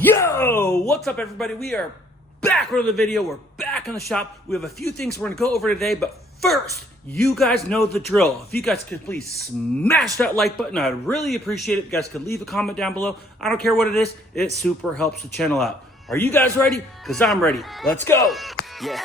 Yo, what's up everybody? We are back with the video. We're back in the shop. We have a few things we're gonna go over today, but first, you guys know the drill. If you guys could please smash that like button, I'd really appreciate it. If you guys could leave a comment down below. I don't care what it is, it super helps the channel out. Are you guys ready? Because I'm ready. Let's go. Yeah,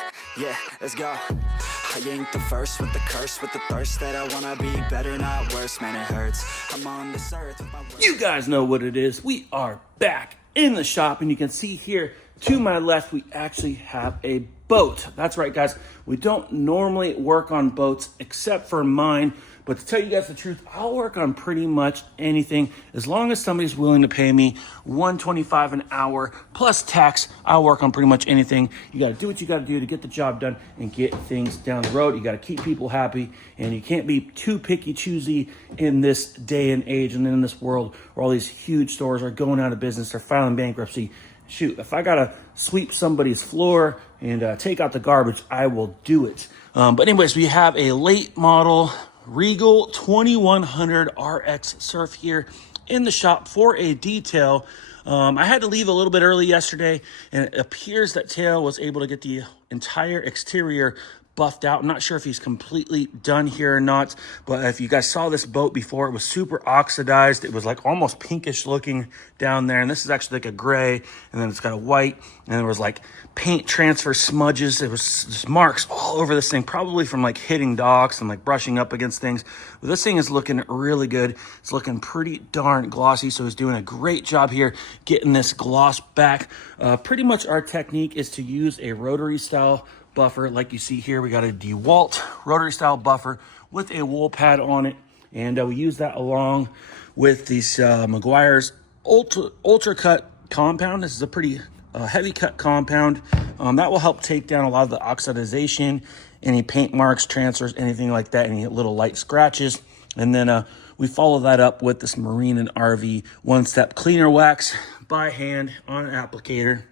let's go. I ain't the first with the curse, with the thirst that I wanna be better, not worse. Man, it hurts. I'm on this earth with my words. You guys know what it is. We are back in the shop, and you can see here to my left, we actually have a boat. That's right, guys. We don't normally work on boats except for mine, but to tell you guys the truth, I'll work on pretty much anything as long as somebody's willing to pay me $125 an hour plus tax. I'll work on pretty much anything. You got to do what you got to do to get the job done and get things down the road. You got to keep people happy, and you can't be too picky choosy in this day and age and in this world where all these huge stores are going out of business, they're filing bankruptcy. Shoot, if I gotta sweep somebody's floor and take out the garbage, I will do it. But anyways, we have a late model Regal 2100 RX Surf here in the shop for a detail. I had to leave a little bit early yesterday, and it appears that Tail was able to get the entire exterior buffed out. I'm not sure if he's completely done here or not, but if you guys saw this boat before, it was super oxidized. It was like almost pinkish looking down there, and this is actually like a gray, and then it's got a white, and there was like paint transfer smudges. It was just marks all over this thing, probably from like hitting docks and like brushing up against things. But this thing is looking really good. It's looking pretty darn glossy, so he's doing a great job here getting this gloss back. Pretty much our technique is to use a rotary style buffer. Like you see here, we got a DeWalt rotary style buffer with a wool pad on it, and we use that along with these Meguiar's ultra cut compound. This is a pretty heavy cut compound that will help take down a lot of the oxidization, any paint marks, transfers, anything like that, any little light scratches. And then we follow that up with this Marine and RV one-step cleaner wax by hand on an applicator,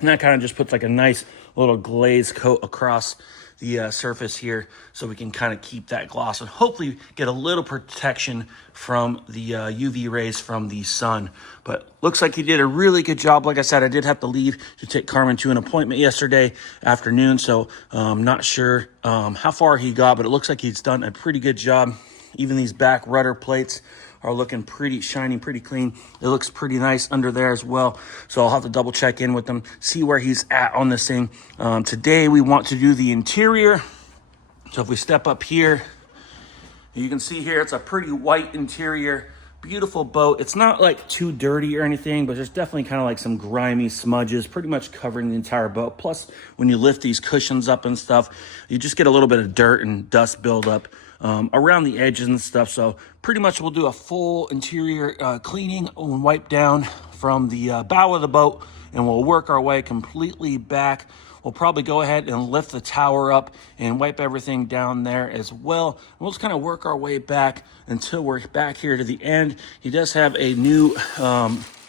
and that kind of just puts like a nice little glaze coat across the surface here, so we can kind of keep that gloss and hopefully get a little protection from the UV rays from the sun. But looks like he did a really good job. Like I said, I did have to leave to take Karmen to an appointment yesterday afternoon, so I'm not sure how far he got, but it looks like he's done a pretty good job. Even these back rudder plates are looking pretty shiny, pretty clean. It looks pretty nice under there as well. So I'll have to double check in with him, see where he's at on this thing. Today we want to do the interior. So if we step up here, you can see here, it's a pretty white interior, beautiful boat. It's not like too dirty or anything, but there's definitely kind of like some grimy smudges pretty much covering the entire boat. Plus, when you lift these cushions up and stuff, you just get a little bit of dirt and dust buildup around the edges and stuff. So pretty much we'll do a full interior cleaning and wipe down from the bow of the boat, and we'll work our way completely back. We'll probably go ahead and lift the tower up and wipe everything down there as well. We'll just kind of work our way back until we're back here to the end. He does have a new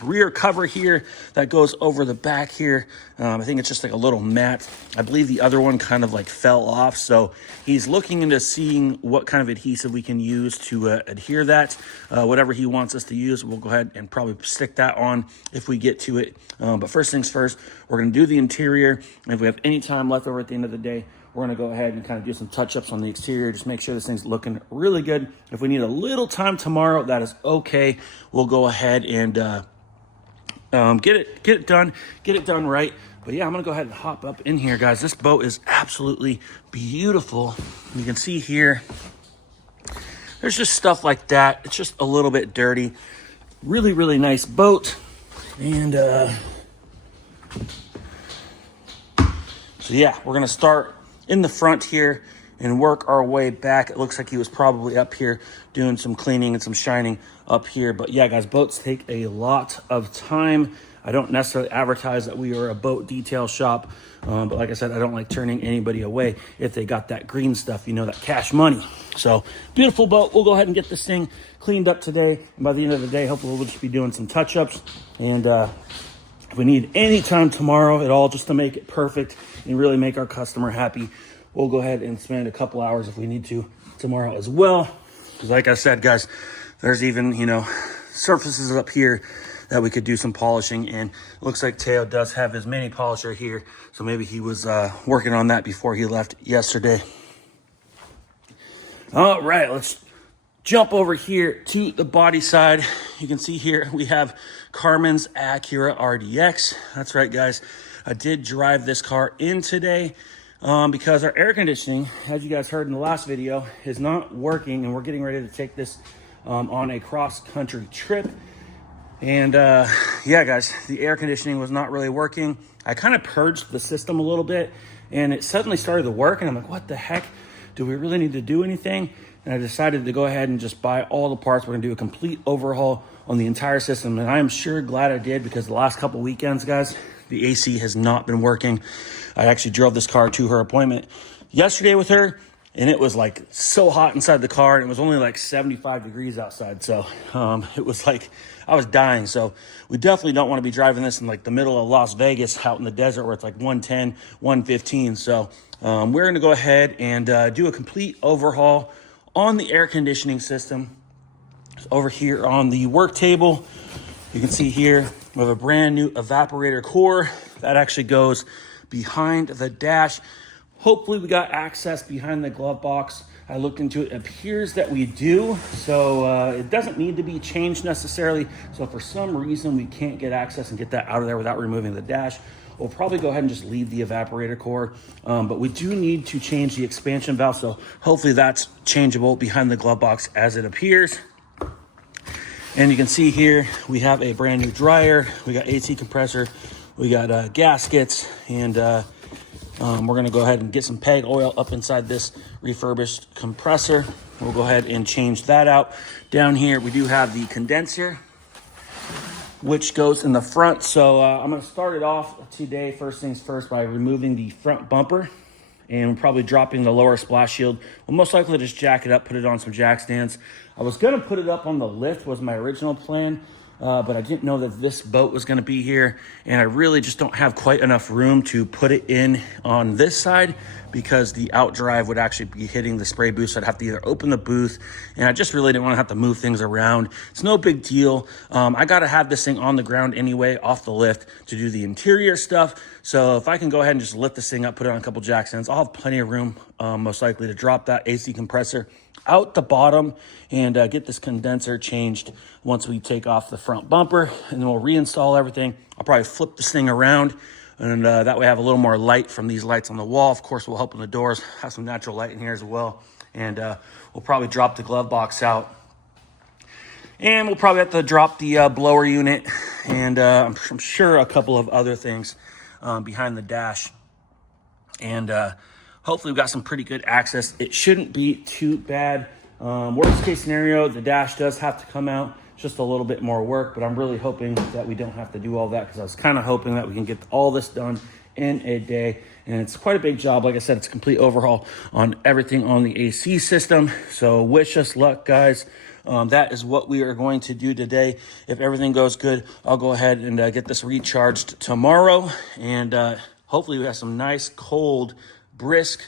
rear cover here that goes over the back here. I think it's just like a little mat. I believe the other one kind of like fell off, so he's looking into seeing what kind of adhesive we can use to adhere that. Whatever he wants us to use, we'll go ahead and probably stick that on if we get to it. But first things first, we're going to do the interior, and if we have any time left over at the end of the day, we're going to go ahead and kind of do some touch-ups on the exterior. Just make sure this thing's looking really good. If we need a little time tomorrow, that is okay. We'll go ahead and get it done right. But yeah, I'm gonna go ahead and hop up in here, guys. This boat is absolutely beautiful. You can see here, there's just stuff like that. It's just a little bit dirty. Really, really nice boat. And so yeah, we're gonna start in the front here and work our way back. It looks like he was probably up here doing some cleaning and some shining up here. But yeah, guys, boats take a lot of time. I don't necessarily advertise that we are a boat detail shop, but like I said, I don't like turning anybody away if they got that green stuff, you know, that cash money. So beautiful boat. We'll go ahead and get this thing cleaned up today, and by the end of the day, hopefully we'll just be doing some touch-ups. And if we need any time tomorrow at all just to make it perfect and really make our customer happy, we'll go ahead and spend a couple hours if we need to tomorrow as well. Because like I said, guys, there's even, you know, surfaces up here that we could do some polishing. And it looks like Teo does have his mini polisher here, so maybe he was working on that before he left yesterday. All right, let's jump over here to the body side. You can see here we have Karmen's Acura RDX. That's right, guys. I did drive this car in today because our air conditioning, as you guys heard in the last video, is not working, and we're getting ready to take this on a cross-country trip. And yeah, guys, the air conditioning was not really working. I kind of purged the system a little bit, and it suddenly started to work, and I'm like, what the heck? Do we really need to do anything? And I decided to go ahead and just buy all the parts. We're gonna do a complete overhaul on the entire system, and I am sure glad I did, because the last couple weekends, guys, the AC has not been working. I actually drove this car to her appointment yesterday with her, and it was like so hot inside the car, and it was only like 75 degrees outside. So it was like I was dying. So we definitely don't want to be driving this in like the middle of Las Vegas out in the desert where it's like 110, 115. So we're going to go ahead and do a complete overhaul on the air conditioning system. Over here on the work table, you can see here we have a brand new evaporator core that actually goes behind the dash. Hopefully we got access behind the glove box. I looked into it. It appears that we do, so it doesn't need to be changed necessarily. So if for some reason we can't get access and get that out of there without removing the dash, we'll probably go ahead and just leave the evaporator core. But we do need to change the expansion valve, so hopefully that's changeable behind the glove box as it appears. And you can see here we have a brand new dryer. We got AC compressor. We got gaskets, and we're gonna go ahead and get some PEG oil up inside this refurbished compressor. We'll go ahead and change that out. Down here, we do have the condenser, which goes in the front. So I'm gonna start it off today, first things first, by removing the front bumper and probably dropping the lower splash shield. We'll most likely just jack it up, put it on some jack stands. I was gonna put it up on the lift, was my original plan. But I didn't know that this boat was going to be here, and I really just don't have quite enough room to put it in on this side, because the outdrive would actually be hitting the spray booth. So I'd have to either open the booth, and I just really didn't want to have to move things around. It's no big deal. I got to have this thing on the ground anyway, off the lift, to do the interior stuff. So if I can go ahead and just lift this thing up, put it on a couple jack stands, I'll have plenty of room, most likely, to drop that AC compressor out the bottom and get this condenser changed once we take off the front bumper, and then we'll reinstall everything. I'll probably flip this thing around, and that way I have a little more light from these lights on the wall. Of course, we'll open the doors, have some natural light in here as well, and we'll probably drop the glove box out, and we'll probably have to drop the blower unit, and I'm sure a couple of other things behind the dash, and hopefully we've got some pretty good access. It shouldn't be too bad. Worst case scenario, the dash does have to come out. It's just a little bit more work, but I'm really hoping that we don't have to do all that, because I was kind of hoping that we can get all this done in a day. And it's quite a big job. Like I said, it's a complete overhaul on everything on the AC system. So wish us luck, guys. That is what we are going to do today. If everything goes good, I'll go ahead and get this recharged tomorrow. And hopefully we have some nice, cold, brisk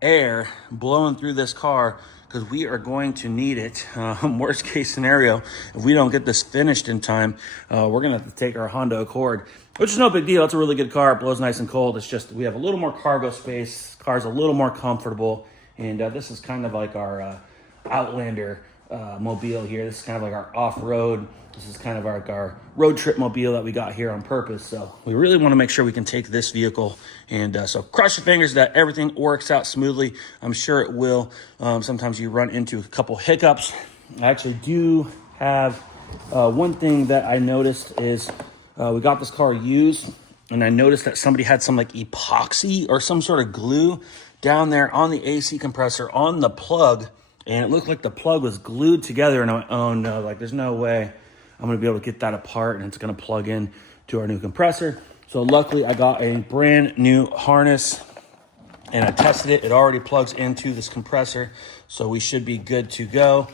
air blowing through this car, because we are going to need it. Worst case scenario, if we don't get this finished in time, we're gonna have to take our Honda Accord, which is no big deal. It's a really good car. It blows nice and cold. It's just we have a little more cargo space. Car's a little more comfortable, and this is kind of like our Outlander mobile here. This is kind of like our off-road. This is kind of our road trip mobile that we got here on purpose. So we really want to make sure we can take this vehicle. And so cross your fingers that everything works out smoothly. I'm sure it will. Sometimes you run into a couple hiccups. I actually do have one thing that I noticed is we got this car used, and I noticed that somebody had some like epoxy or some sort of glue down there on the AC compressor on the plug. And it looked like the plug was glued together, and I went, oh no, like there's no way I'm gonna be able to get that apart, and it's gonna plug in to our new compressor. So luckily I got a brand new harness, and I tested it. It already plugs into this compressor, so we should be good to go.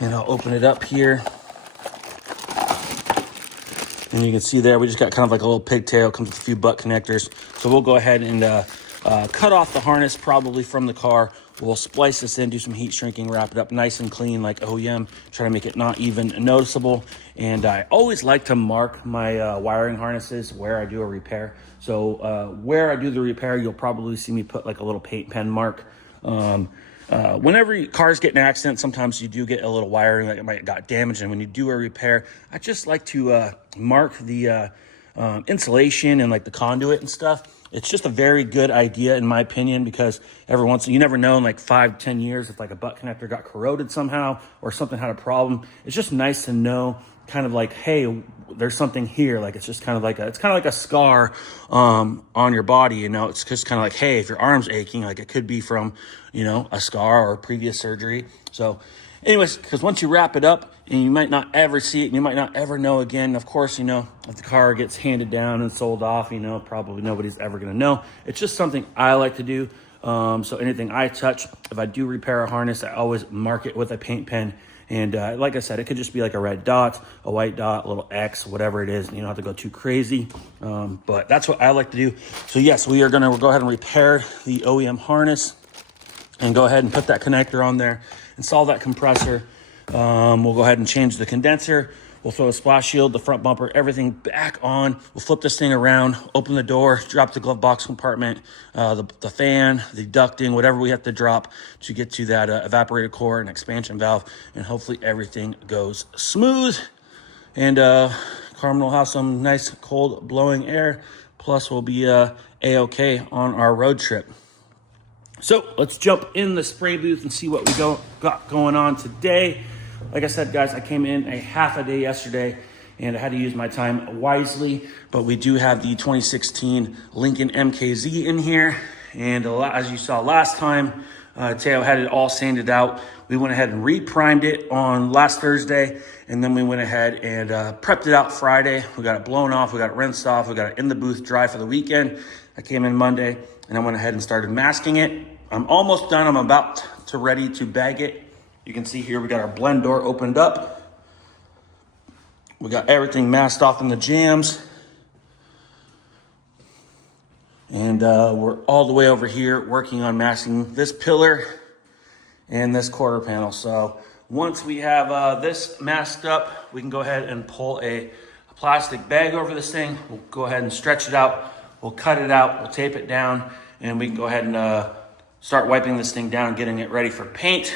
And I'll open it up here. And you can see there, we just got kind of like a little pigtail, comes with a few butt connectors. So we'll go ahead and cut off the harness probably from the car We'll splice this in, do some heat shrinking, wrap it up nice and clean like OEM, try to make it not even noticeable. And I always like to mark my wiring harnesses where I do a repair. So where I do the repair, you'll probably see me put like a little paint pen mark. Whenever cars get in an accident, sometimes you do get a little wiring that might got damaged. And when you do a repair, I just like to mark the insulation and like the conduit and stuff. It's just a very good idea in my opinion, because every once you never know in like 5-10 years if like a butt connector got corroded somehow or something had a problem. It's just nice to know kind of like, hey, there's something here. Like it's just kind of like a scar on your body, you know. It's just kind of like, hey, if your arm's aching, like it could be from, you know, a scar or previous surgery. So anyways, because once you wrap it up, and you might not ever see it, and you might not ever know again. Of course, you know, if the car gets handed down and sold off, you know, probably nobody's ever going to know. It's just something I like to do. So anything I touch, if I do repair a harness, I always mark it with a paint pen. And like I said, it could just be like a red dot, a white dot, a little X, whatever it is. You don't have to go too crazy. But that's what I like to do. So yes, we are going to go ahead and repair the OEM harness and go ahead and put that connector on there, install that compressor. We'll go ahead and change the condenser. We'll throw a splash shield, the front bumper, everything back on. We'll flip this thing around, open the door, drop the glove box compartment, the fan, the ducting, whatever we have to drop to get to that evaporator core and expansion valve. And hopefully everything goes smooth. And Karmen will have some nice cold blowing air. Plus we'll be A-okay on our road trip. So let's jump in the spray booth and see what we got going on today. Like I said, guys, I came in a half a day yesterday and I had to use my time wisely, but we do have the 2016 Lincoln MKZ in here. And as you saw last time, Teo had it all sanded out. We went ahead and re-primed it on last Thursday, and then we went ahead and prepped it out Friday. We got it blown off, we got it rinsed off, we got it in the booth dry for the weekend. I came in Monday and I went ahead and started masking it. I'm almost done. I'm about to ready to bag it. You can see here we got our blend door opened up. We got everything masked off in the jams. And we're all the way over here working on masking this pillar and this quarter panel. So once we have this masked up, we can go ahead and pull a plastic bag over this thing. We'll go ahead and stretch it out. We'll cut it out. We'll tape it down. And we can go ahead and start wiping this thing down, getting it ready for paint.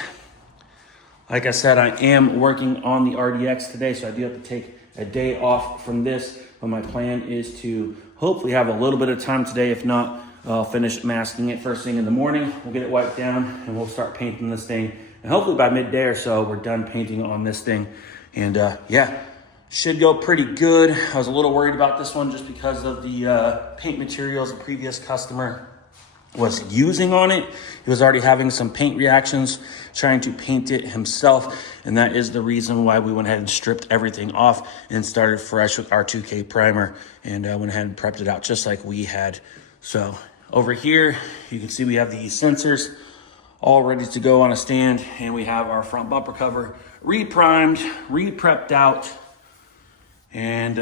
Like I said, I am working on the RDX today, so I do have to take a day off from this. But my plan is to hopefully have a little bit of time today. If not, I'll finish masking it first thing in the morning. We'll get it wiped down and we'll start painting this thing. And hopefully by midday or so, we're done painting on this thing. And yeah, should go pretty good. I was a little worried about this one just because of the paint materials a previous customer was using on it. He was already having some paint reactions trying to paint it himself, and that is the reason why we went ahead and stripped everything off and started fresh with our 2K primer, and went ahead and prepped it out just like we had. So over here you can see we have the sensors all ready to go on a stand, and we have our front bumper cover re-primed, re-prepped out, and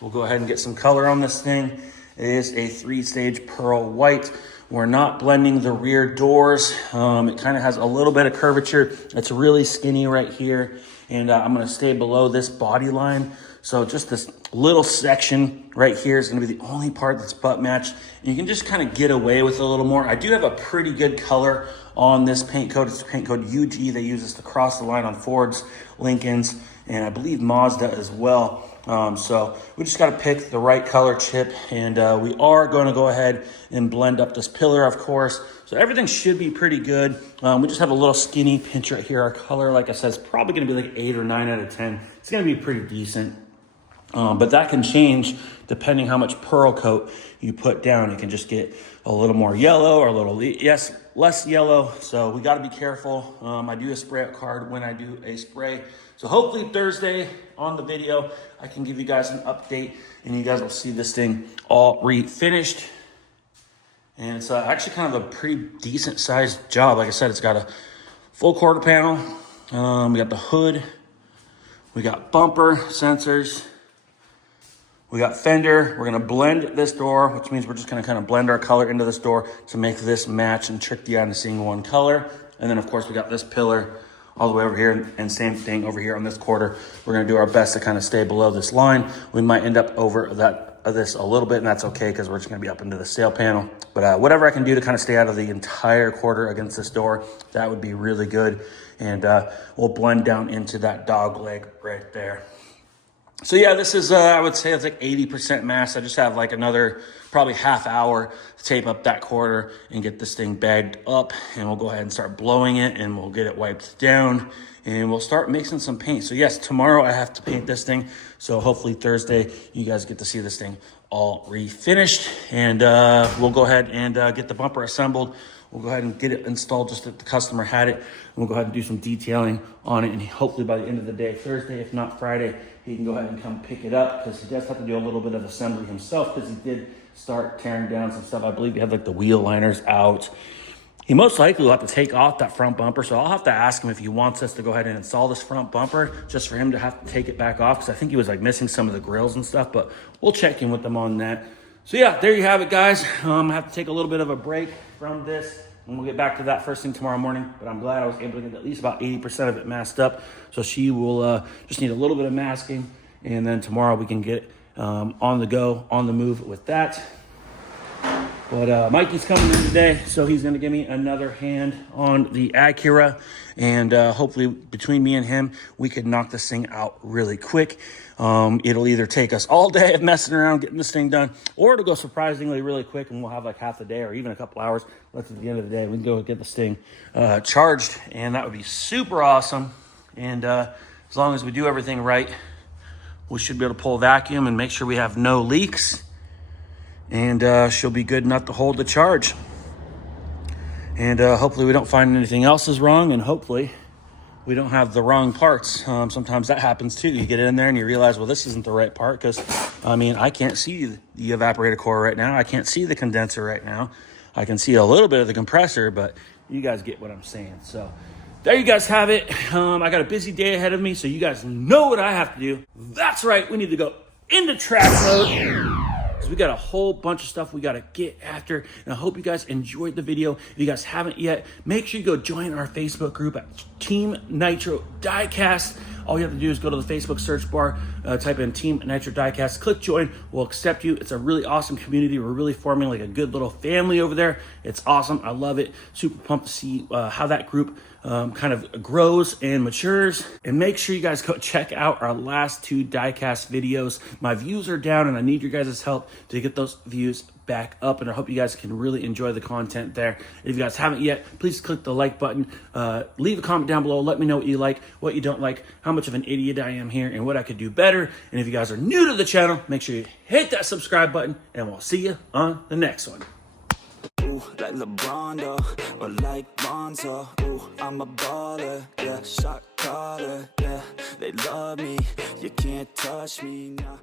we'll go ahead and get some color on this thing. It is a 3-stage pearl white. We're not blending the rear doors. It kind of has a little bit of curvature. It's really skinny right here. And I'm going to stay below this body line. So just this little section right here is going to be the only part that's butt matched. And you can just kind of get away with a little more. I do have a pretty good color on this paint coat. It's paint code UG. They use this to cross the line on Fords, Lincolns, and I believe Mazda as well. So we just got to pick the right color chip, and we are going to go ahead and blend up this pillar, of course. So everything should be pretty good. We just have a little skinny pinch right here. Our color, like I said, is probably going to be like 8 or 9 out of 10. It's going to be pretty decent. But that can change depending how much pearl coat you put down. It can just get a little more yellow or a little less yellow. So we got to be careful. I do a spray out card when I do a spray. So hopefully Thursday on the video, I can give you guys an update and you guys will see this thing all refinished. And it's actually kind of a pretty decent sized job. Like I said, it's got a full quarter panel. We got the hood. We got bumper sensors. We got fender. We're gonna blend this door, which means we're just gonna kind of blend our color into this door to make this match and trick the eye into seeing one color. And then of course we got this pillar all the way over here, and same thing over here on this quarter. We're gonna do our best to kind of stay below this line. We might end up over this a little bit, and that's okay because we're just gonna be up into the sail panel. But whatever I can do to kind of stay out of the entire quarter against this door, that would be really good. And we'll blend down into that dog leg right there. So yeah, this is, I would say it's like 80% masked. I just have like another probably half hour to tape up that quarter and get this thing bagged up. And we'll go ahead and start blowing it, and we'll get it wiped down, and we'll start mixing some paint. So yes, tomorrow I have to paint this thing. So hopefully Thursday, you guys get to see this thing all refinished. And we'll go ahead and get the bumper assembled. We'll go ahead and get it installed just that the customer had it. And we'll go ahead and do some detailing on it. And hopefully by the end of the day, Thursday, if not Friday, he can go ahead and come pick it up, because he does have to do a little bit of assembly himself, because he did start tearing down some stuff. I believe he had like the wheel liners out. He most likely will have to take off that front bumper. So I'll have to ask him if he wants us to go ahead and install this front bumper just for him to have to take it back off, because I think he was like missing some of the grills and stuff, but we'll check in with them on that. So yeah, there you have it, guys. I have to take a little bit of a break from this, and we'll get back to that first thing tomorrow morning. But I'm glad I was able to get at least about 80% of it masked up. So she will just need a little bit of masking, and then tomorrow we can get on the go, on the move with that. But Mikey's coming in today, so he's going to give me another hand on the Acura. And hopefully between me and him, we could knock this thing out really quick. It'll either take us all day of messing around getting this thing done, or it'll go surprisingly really quick, and we'll have like half the day or even a couple hours left at the end of the day. We can go get this thing charged, and that would be super awesome. And as long as we do everything right, we should be able to pull a vacuum and make sure we have no leaks. And she'll be good enough to hold the charge. And hopefully we don't find anything else is wrong, and hopefully we don't have the wrong parts. Sometimes that happens too. You get in there and you realize, well, this isn't the right part, because I mean, I can't see the evaporator core right now. I can't see the condenser right now. I can see a little bit of the compressor, but you guys get what I'm saying. So there you guys have it. I got a busy day ahead of me, so you guys know what I have to do. That's right, we need to go into track mode. We got a whole bunch of stuff we got to get after, and I hope you guys enjoyed the video. If you guys haven't yet, make sure you go join our Facebook group at Team Nitro Diecast. All you have to do is go to the Facebook search bar, type in Team Nitro Diecast, click join. We'll accept you. It's a really awesome community. We're really forming like a good little family over there. It's awesome. I love it. Super pumped to see how that group kind of grows and matures. And make sure you guys go check out our last 2 diecast videos. My views are down, and I need your guys' help to get those views back up, and I hope you guys can really enjoy the content there. If you guys haven't yet, please click the like button. Leave a comment down below. Let me know what you like, what you don't like, how much of an idiot I am here, and what I could do better. And if you guys are new to the channel, make sure you hit that subscribe button, and we'll see you on the next one. Ooh, like LeBron, though, or like Bonzo. Ooh, I'm a baller, yeah, shot caller, yeah. They love me, you can't touch me now.